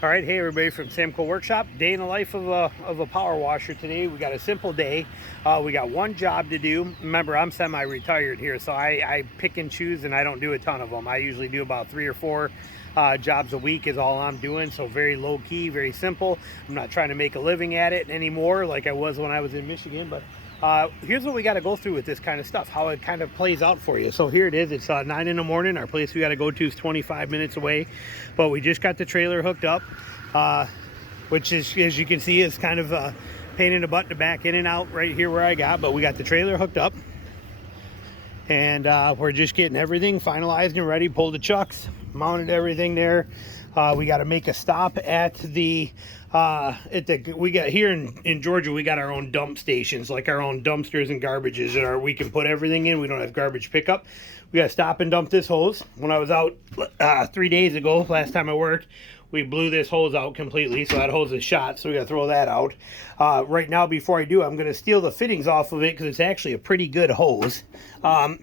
All right, hey everybody from Samco Workshop. Day in the life of a power washer today. We got a simple day. We got one job to do. Remember, I'm semi-retired here, so I pick and choose and I don't do a ton of them. I usually do about 3 or 4 jobs a week is all I'm doing. So very low key, very simple. I'm not trying to make a living at it anymore like I was when I was in Michigan, but here's what we got to go through with this kind of stuff, how it kind of plays out for you. So here it is. It's 9 in the morning. Our place we got to go to is 25 minutes away, but we just got the trailer hooked up, which is, as you can see, is kind of a pain in the butt to back in and out right here where I got, but we got the trailer hooked up, and we're just getting everything finalized and ready. Pulled the chucks, mounted everything there. We got to make a stop at the we got here in Georgia, we got our own dump stations, like our own dumpsters and garbages, and we can put everything in. We don't have garbage pickup. We got to stop and dump this hose. When I was out 3 days ago, last time I worked, we blew this hose out completely, so that hose is shot, so we got to throw that out. Right now, before I do, I'm going to steal the fittings off of it because it's actually a pretty good hose.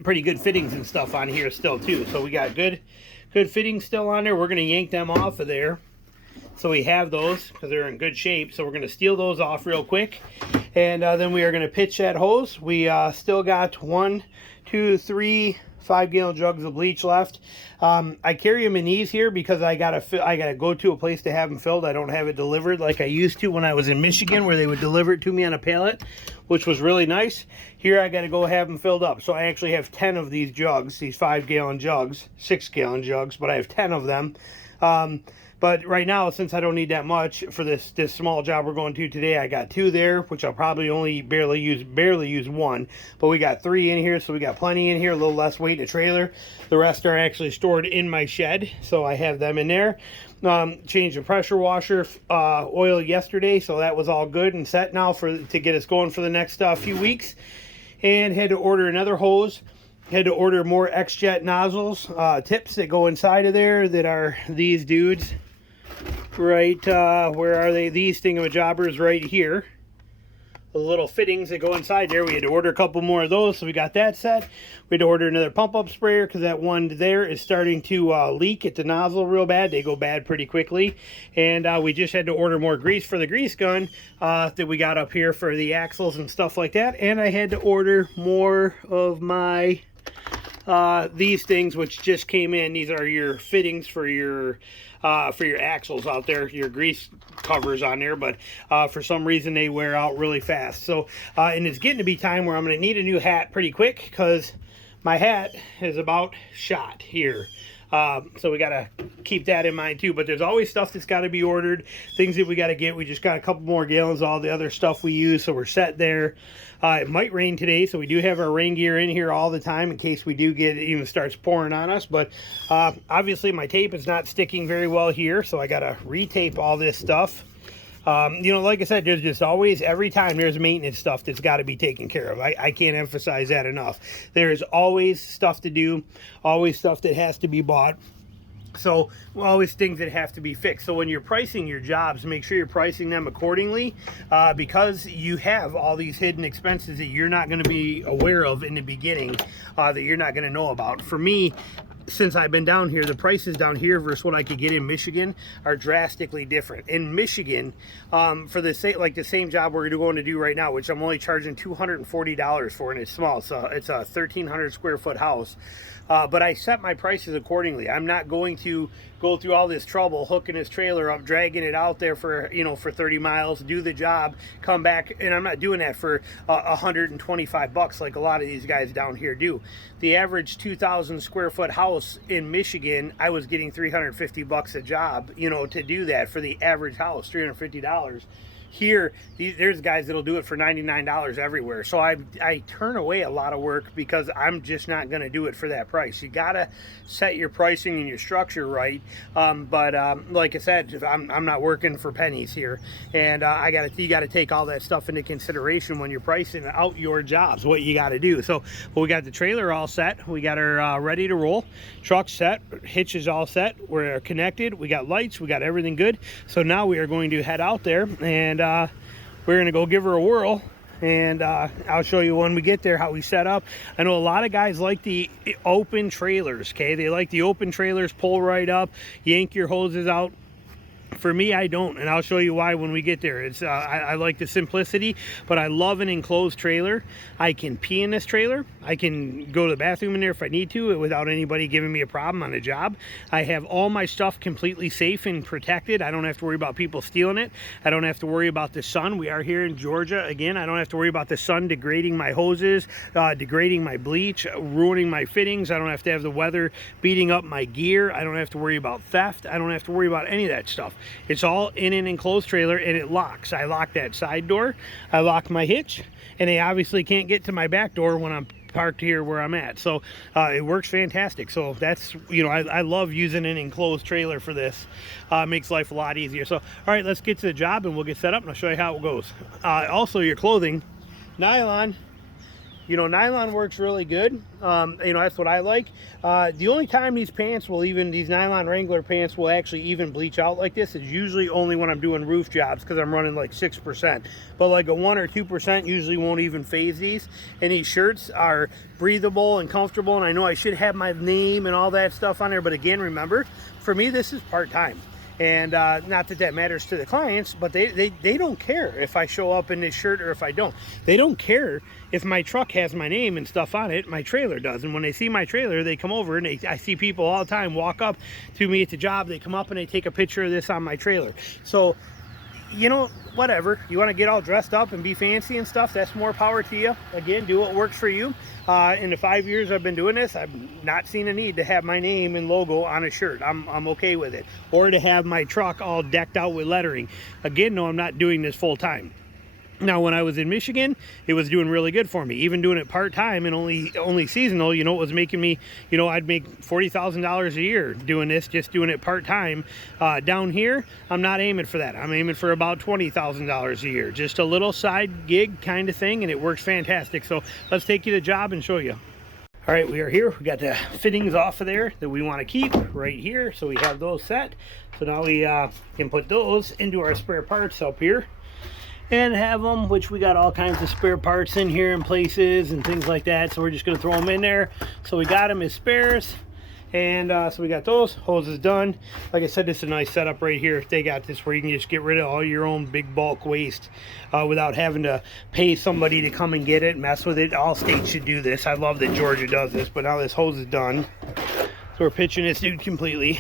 Pretty good fittings and stuff on here still too, so we got good fittings still on there. We're going to yank them off of there, so we have those because they're in good shape. So we're going to steal those off real quick, and then we are going to pitch that hose. We still got 1, 2, 3 5-gallon jugs of bleach left. I carry them in these here because I gotta go to a place to have them filled. I don't have it delivered like I used to when I was in Michigan, where they would deliver it to me on a pallet, which was really nice. Here I gotta go have them filled up. So I actually have 10 of these jugs, these 5-gallon jugs, 6-gallon jugs, but I have 10 of them. But right now, since I don't need that much for this small job we're going to today, I got 2 there, which I'll probably only barely use 1. But we got 3 in here, so we got plenty in here, a little less weight in the trailer. The rest are actually stored in my shed, so I have them in there. Changed the pressure washer oil yesterday, so that was all good and set now to get us going for the next few weeks. And had to order another hose. Had to order more X-Jet nozzles, tips that go inside of there, that are these dudes. Right, where are they? These thingamajobbers right here. The little fittings that go inside there. We had to order a couple more of those, so we got that set. We had to order another pump-up sprayer because that one there is starting to leak at the nozzle real bad. They go bad pretty quickly. And we just had to order more grease for the grease gun that we got up here for the axles and stuff like that. And I had to order more of my these things, which just came in. These are your fittings for your axles out there, your grease covers on there, but for some reason they wear out really fast. So and it's getting to be time where I'm going to need a new hat pretty quick because my hat is about shot here. So we got to keep that in mind too. But there's always stuff that's got to be ordered, things that we got to get. We just got a couple more gallons of all the other stuff we use, so we're set there. It might rain today, so we do have our rain gear in here all the time in case we do get it even starts pouring on us. But obviously my tape is not sticking very well here, so I got to retape all this stuff. You know, like I said, there's just always, every time there's maintenance stuff that's got to be taken care of. I can't emphasize that enough. There's always stuff to do, always stuff that has to be bought. So always things that have to be fixed. So when you're pricing your jobs, make sure you're pricing them accordingly, because you have all these hidden expenses that you're not going to be aware of in the beginning, that you're not going to know about. For me, since I've been down here, the prices down here versus what I could get in Michigan are drastically different. In Michigan, for the same job we're going to do right now, which I'm only charging $240 for, and it's small, so it's a 1,300 square foot house. But I set my prices accordingly. I'm not going to go through all this trouble hooking this trailer up, dragging it out there for, you know, for 30 miles, do the job, come back, and I'm not doing that for $125 like a lot of these guys down here do. The average 2,000 square foot house in Michigan, I was getting $350 a job, you know, to do that for the average house, $350. Here, there's guys that'll do it for $99 everywhere. So I turn away a lot of work because I'm just not going to do it for that price. You got to set your pricing and your structure right. But like I said, I'm not working for pennies here. And you got to take all that stuff into consideration when you're pricing out your jobs, what you got to do. So we got the trailer all set. We got her ready to roll. Truck set. Hitch is all set. We're connected. We got lights. We got everything good. So now we are going to head out there, and we're gonna go give her a whirl, and I'll show you when we get there how we set up. I know a lot of guys like the open trailers, okay? They like the open trailers, pull right up, yank your hoses out, For me, I don't, and I'll show you why when we get there. It's I like the simplicity, but I love an enclosed trailer. I can pee in this trailer. I can go to the bathroom in there if I need to without anybody giving me a problem on a job. I have all my stuff completely safe and protected. I don't have to worry about people stealing it. I don't have to worry about the sun. We are here in Georgia. Again, I don't have to worry about the sun degrading my hoses, degrading my bleach, ruining my fittings. I don't have to have the weather beating up my gear. I don't have to worry about theft. I don't have to worry about any of that stuff. It's all in an enclosed trailer, and it locks. I lock that side door, I lock my hitch, and they obviously can't get to my back door when I'm parked here where I'm at. So it works fantastic. So that's, you know, I love using an enclosed trailer for this. Makes life a lot easier. So all right, let's get to the job and we'll get set up and I'll show you how it goes. Also, your clothing, nylon. You know, nylon works really good. You know, that's what I like. The only time these pants will these nylon Wrangler pants will actually even bleach out like this is usually only when I'm doing roof jobs because I'm running like 6%. But like a 1 or 2% usually won't even phase these. And these shirts are breathable and comfortable. And I know I should have my name and all that stuff on there. But again, remember, for me, this is part-time. And not that that matters to the clients, but they don't care if I show up in this shirt or if I don't. They don't care if my truck has my name and stuff on it. My trailer does. And when they see my trailer, they come over and I see people all the time walk up to me at the job. They come up and they take a picture of this on my trailer. So, you know, whatever. You want to get all dressed up and be fancy and stuff, that's more power to you. Again, do what works for you. In the 5 years I've been doing this, I've not seen a need to have my name and logo on a shirt. I'm okay with it. Or to have my truck all decked out with lettering. Again, no, I'm not doing this full time. Now, when I was in Michigan, it was doing really good for me. Even doing it part-time and only seasonal, you know, it was making me, you know, I'd make $40,000 a year doing this, just doing it part-time. Down here, I'm not aiming for that. I'm aiming for about $20,000 a year. Just a little side gig kind of thing, and it works fantastic. So let's take you to the job and show you. All right, we are here. We got the fittings off of there that we want to keep right here. So we have those set. So now we can put those into our spare parts up here. And have them, which we got all kinds of spare parts in here in places and things like that, so we're just going to throw them in there. So we got them as spares, and so we got those hoses done. Like I said, this is a nice setup right here. They got this where you can just get rid of all your own big bulk waste without having to pay somebody to come and get it, mess with it. All states should do this. I love that Georgia does this, but now this hose is done, so we're pitching this dude completely.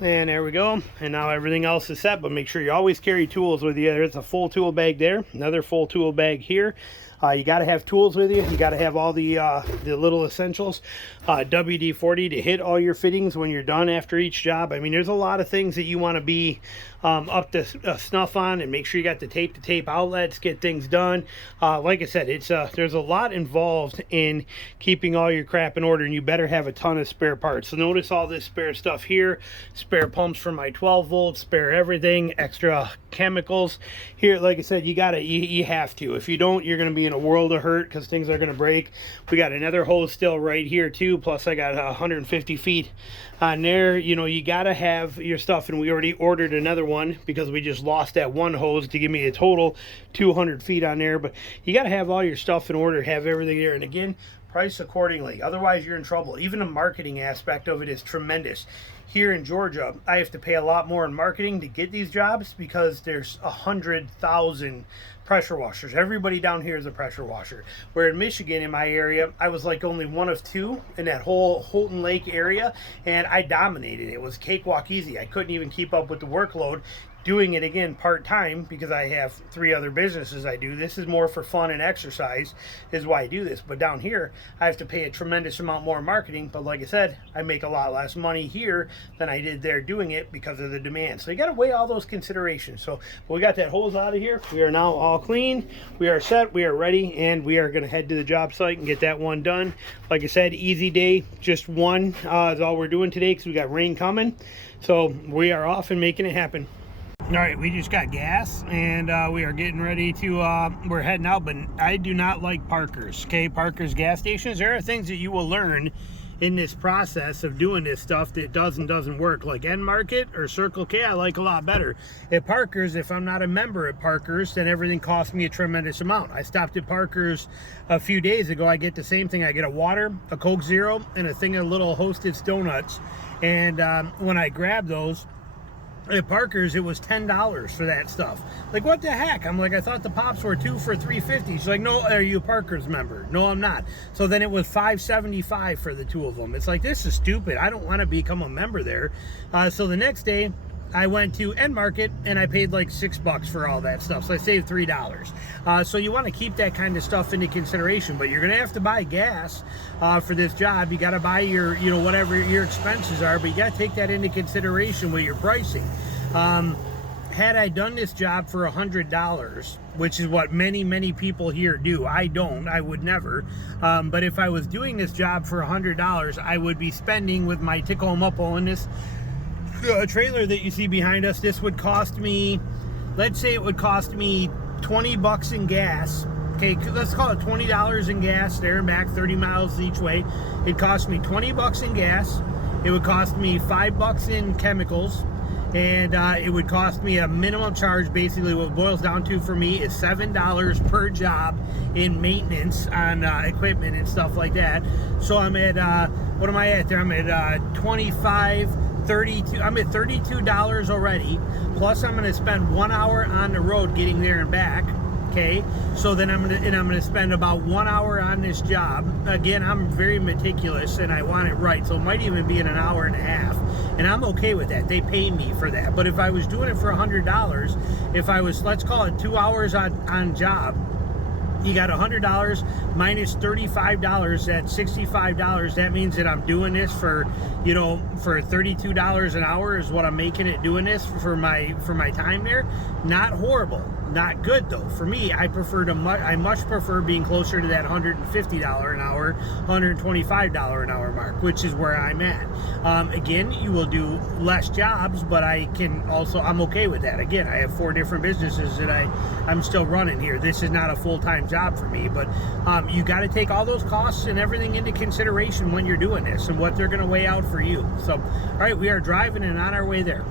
And there we go. And now everything else is set, but make sure you always carry tools with you. There's a full tool bag there, another full tool bag here. You got to have tools with you. You got to have all the little essentials. WD-40 to hit all your fittings when you're done after each job. I mean, there's a lot of things that you want to be up to snuff on, and make sure you got the tape-to-tape outlets, get things done. Like I said, it's there's a lot involved in keeping all your crap in order, and you better have a ton of spare parts. So notice all this spare stuff here, spare pumps for my 12 volts, spare everything, extra chemicals here. Like I said, you have to. If you don't, you're going to be in a world of hurt because things are going to break. We got another hose still right here too, plus I got 150 feet on there. You know, you got to have your stuff, and we already ordered another one because we just lost that one hose to give me a total 200 feet on there. But you got to have all your stuff in order, have everything there, and again, price accordingly, otherwise you're in trouble. Even the marketing aspect of it is tremendous. Here in Georgia, I have to pay a lot more in marketing to get these jobs because there's 100,000 pressure washers. Everybody down here is a pressure washer. Where in Michigan, in my area, I was like only one of two in that whole Holton Lake area, and I dominated. It was cakewalk easy. I couldn't even keep up with the workload. Doing it again part-time because I have 3 other businesses I do. This is more for fun and exercise is why I do this. But down here, I have to pay a tremendous amount more marketing. But like I said, I make a lot less money here than I did there doing it because of the demand. So you got to weigh all those considerations. So we got that hose out of here. We are now all clean. We are set. We are ready. And we are going to head to the job site and get that one done. Like I said, easy day. Just one is all we're doing today because we got rain coming. So we are off and making it happen. All right, we just got gas, and we are getting ready to, we're heading out, but I do not like Parker's, okay? Parker's gas stations. There are things that you will learn in this process of doing this stuff that doesn't work. Like End Market or Circle K, I like a lot better. At Parker's, if I'm not a member at Parker's, then everything costs me a tremendous amount. I stopped at Parker's a few days ago. I get the same thing. I get a water, a Coke Zero, and a thing of little Hostess donuts. And when I grabbed those at Parker's, it was $10 for that stuff. Like, what the heck? I'm like, I thought the pops were 2 for $3.50. She's like, no, are you a Parker's member? No, I'm not. So then it was $5.75 for the 2 of them. It's like, this is stupid. I don't want to become a member there. So the next day, I went to End Market and I paid like $6 for all that stuff. So I saved $3. So you want to keep that kind of stuff into consideration, but you're going to have to buy gas for this job. You got to buy your, you know, whatever your expenses are, but you got to take that into consideration with your pricing. Had I done this job for $100, which is what many people here do, I don't, I would never. But if I was doing this job for $100, I would be spending with my Tacoma pulling this trailer that you see behind us. This would cost me, let's say it would cost me $20 in gas. Okay, let's call it $20 in gas there and back, 30 miles each way. It cost me $20 in gas. It would cost me $5 in chemicals, and it would cost me a minimum charge. Basically what it boils down to for me is $7 per job in maintenance on equipment and stuff like that. So I'm at what am I at there? I'm at 25, 32. I'm at $32 already, plus I'm going to spend 1 hour on the road getting there and back. Okay, so then I'm gonna spend about 1 hour on this job. Again, I'm very meticulous and I want it right, so it might even be in an hour and a half, and I'm okay with that. They pay me for that. But if I was doing it for $100, if I was, let's call it 2 hours on job, you got $100 minus $35, that's $65. That means that I'm doing this for, you know, for $32 an hour is what I'm making it doing this for my time there. Not horrible, not good though. For me, I much prefer being closer to that $150 an hour, $125 an hour mark, which is where I'm at. Again, you will do less jobs, but I'm okay with that. Again, I have 4 different businesses that I'm still running here. This is not a full-time job for me, but you got to take all those costs and everything into consideration when you're doing this and what they're going to weigh out for you. So, all right, we are driving and on our way there.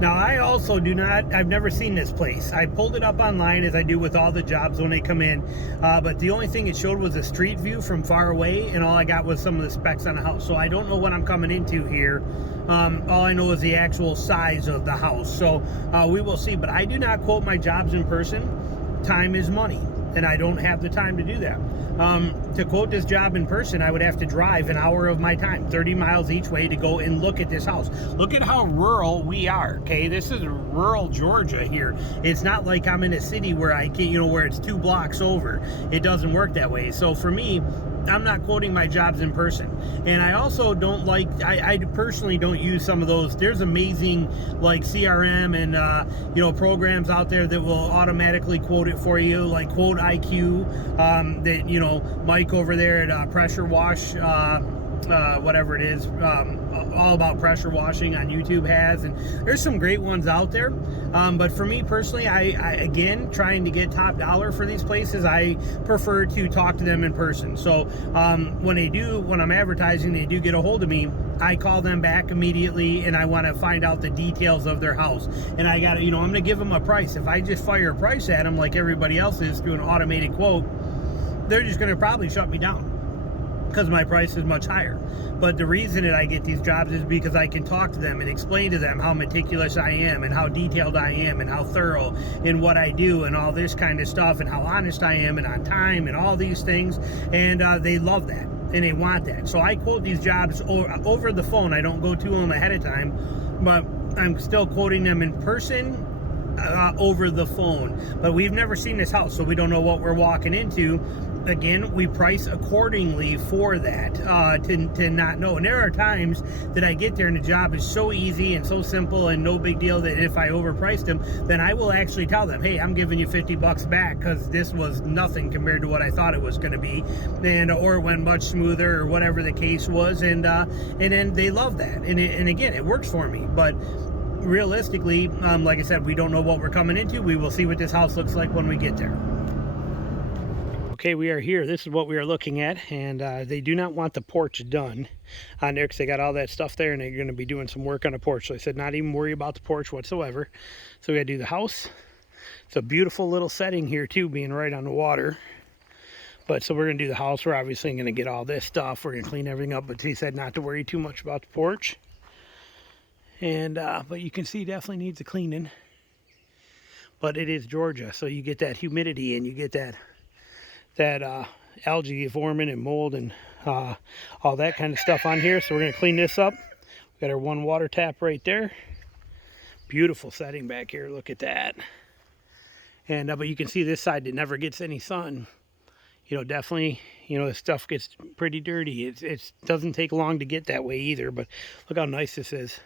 Now, I also I've never seen this place. I pulled it up online as I do with all the jobs when they come in, but the only thing it showed was a street view from far away, and all I got was some of the specs on the house. So I don't know what I'm coming into here. All I know is the actual size of the house. So we will see, but I do not quote my jobs in person. Time is money, and I don't have the time to do that. To quote this job in person, I would have to drive an hour of my time, 30 miles each way, to go and look at this house. Look at how rural we are, okay? This is rural Georgia here. It's not like I'm in a city where I can, you know, where it's 2 blocks over. It doesn't work that way. So for me, I'm not quoting my jobs in person. And I also don't like, I personally don't use some of those. There's amazing like CRM and you know, programs out there that will automatically quote it for you, like Quote IQ, that, you know, Mike over there at Pressure Wash, whatever it is, all about pressure washing on YouTube has, and there's some great ones out there. But for me personally, I again, trying to get top dollar for these places, I prefer to talk to them in person. So when I'm advertising, they do get a hold of me, I call them back immediately and I want to find out the details of their house. And I got to, you know, I'm going to give them a price. If I just fire a price at them like everybody else is through an automated quote, they're just going to probably shut me down because my price is much higher. But the reason that I get these jobs is because I can talk to them and explain to them how meticulous I am and how detailed I am and how thorough in what I do and all this kind of stuff and how honest I am and on time and all these things. And they love that and they want that. So I quote these jobs over the phone. I don't go to them ahead of time, but I'm still quoting them in person over the phone. But we've never seen this house, so we don't know what we're walking into. Again, we price accordingly for that, to not know. And there are times that I get there and the job is so easy and so simple and no big deal that if I overpriced them, then I will actually tell them, hey, I'm giving you $50 back because this was nothing compared to what I thought it was going to be, and or it went much smoother or whatever the case was. And then they love that. And again, it works for me. But realistically, like I said, we don't know what we're coming into. We will see what this house looks like when we get there. Okay, we are here. This is what we are looking at, and they do not want the porch done on there because they got all that stuff there and they're going to be doing some work on the porch. So I said not even worry about the porch whatsoever. So we got to do the house. It's a beautiful little setting here too, being right on the water. But so we're gonna do the house. We're obviously gonna get all this stuff. We're gonna clean everything up, but he said not to worry too much about the porch. And but you can see definitely needs a cleaning. But it is Georgia, so you get that humidity and you get that algae forming and mold and all that kind of stuff on here. So we're gonna clean this up. We got our one water tap right there. Beautiful setting back here. Look at that. And but you can see this side that never gets any sun. You know, definitely, you know, the stuff gets pretty dirty. It doesn't take long to get that way either. But look how nice this is.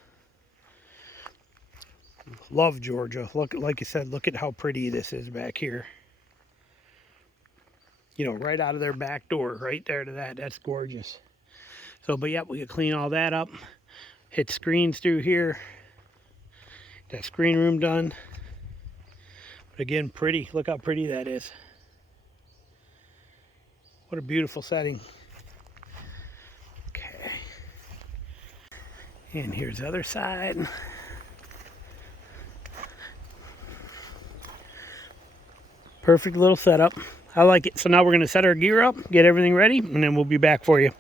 Love Georgia. Look, like you said, look at how pretty this is back here. You know, right out of their back door, right there to that. That's gorgeous. So, but yeah, we could clean all that up. Hit screens through here. That screen room done. But again, pretty. Look how pretty that is. What a beautiful setting. Okay. And here's the other side. Perfect little setup. I like it. So now we're going to set our gear up, get everything ready, and then we'll be back for you.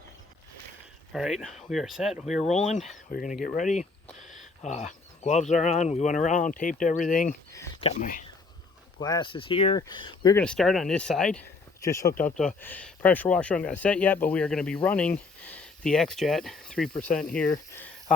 All right, we are set. We are rolling. We're going to get ready. Gloves are on. We went around, taped everything. Got my glasses here. We're going to start on this side. Just hooked up the pressure washer. I'm not set yet, but we are going to be running the X-Jet 3% here.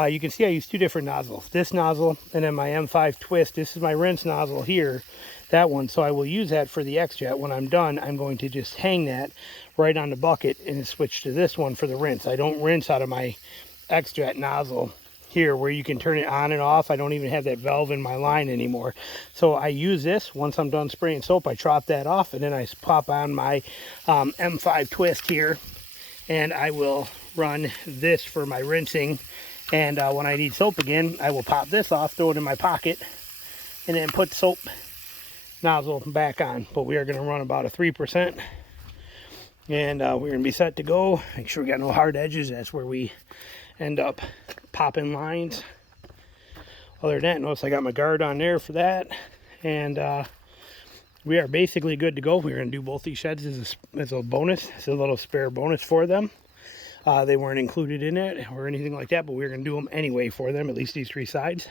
You can see I use two different nozzles. This nozzle and then my M5 twist. This is my rinse nozzle here. That one. So I will use that for the X-Jet. When I'm done, I'm going to just hang that right on the bucket and switch to this one for the rinse. I don't rinse out of my X-Jet nozzle here where you can turn it on and off. I don't even have that valve in my line anymore. So I use this. Once I'm done spraying soap, I chop that off and then I pop on my M5 twist here and I will run this for my rinsing. And when I need soap again, I will pop this off, throw it in my pocket, and then put soap nozzle back on. But we are going to run about a 3%. And we're going to be set to go. Make sure we got no hard edges. That's where we end up popping lines. Other than that, notice I got my guard on there for that. And we are basically good to go. We're going to do both these sheds as a bonus. It's a little spare bonus for them. They weren't included in it or anything like that, but we're going to do them anyway for them, at least these three sides.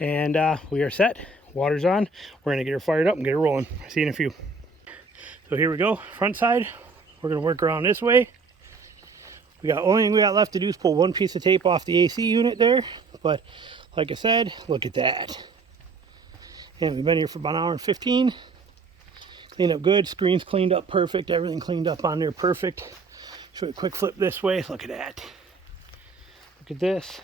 And we are set. Water's on. We're going to get her fired up and get her rolling. See you in a few. So here we go. Front side. We're going to work around this way. Only thing we got left to do is pull one piece of tape off the AC unit there. But like I said, look at that. And we've been here for about an hour and 15. Cleaned up good. Screens cleaned up perfect. Everything cleaned up on there perfect. Show you a quick flip this way. Look at that. Look at this.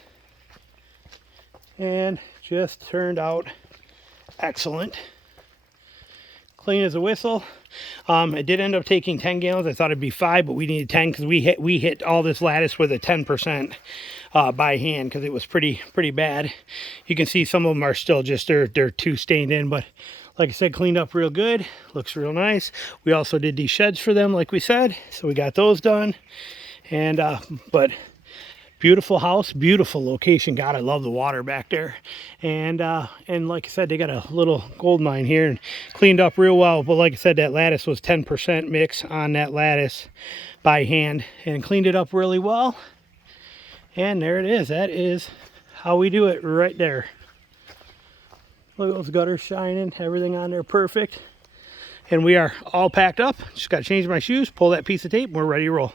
And just turned out excellent. Clean as a whistle. It did end up taking 10 gallons. I thought it'd be 5, but we needed 10 because we hit all this lattice with a 10% by hand because it was pretty bad. You can see some of them are still just they're too stained in, but like I said, cleaned up real good. Looks real nice. We also did these sheds for them, like we said. So we got those done. And but beautiful house, beautiful location. God, I love the water back there. And like I said, they got a little gold mine here and cleaned up real well. But like I said, that lattice was 10% mix on that lattice by hand and cleaned it up really well. And there it is. That is how we do it right there. Look at those gutters shining, everything on there perfect. And we are all packed up. Just got to change my shoes, pull that piece of tape, and we're ready to roll.